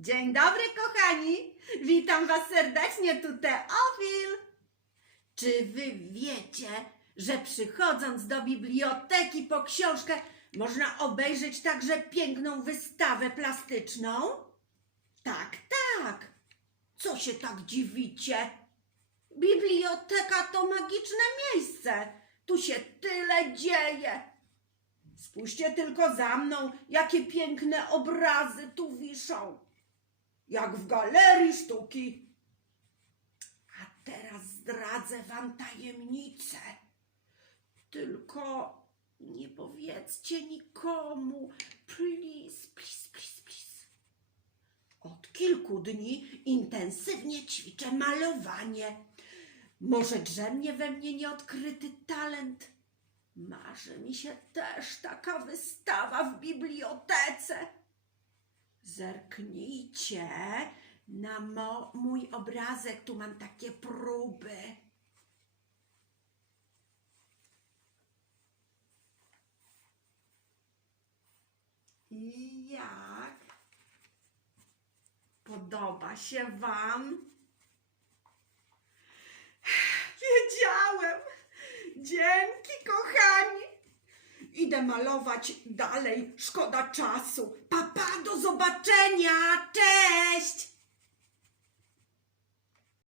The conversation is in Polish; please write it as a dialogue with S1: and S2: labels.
S1: Dzień dobry, kochani! Witam Was serdecznie, tu Teofil! Czy Wy wiecie, że przychodząc do biblioteki po książkę można obejrzeć także piękną wystawę plastyczną? Tak, tak! Co się tak dziwicie? Biblioteka to magiczne miejsce. Tu się tyle dzieje. Spójrzcie tylko za mną, jakie piękne obrazy tu wiszą. Jak w galerii sztuki. A teraz zdradzę wam tajemnicę. Tylko nie powiedzcie nikomu. Please, please, please, please. Od kilku dni intensywnie ćwiczę malowanie. Może drzemnie we mnie nieodkryty talent. Marzy mi się też taka wystawa w bibliotece. Zerknijcie na mo- mój obrazek, tu mam takie próby. I jak? Podoba się Wam? Idę malować dalej, szkoda czasu. Papa, do zobaczenia! Cześć!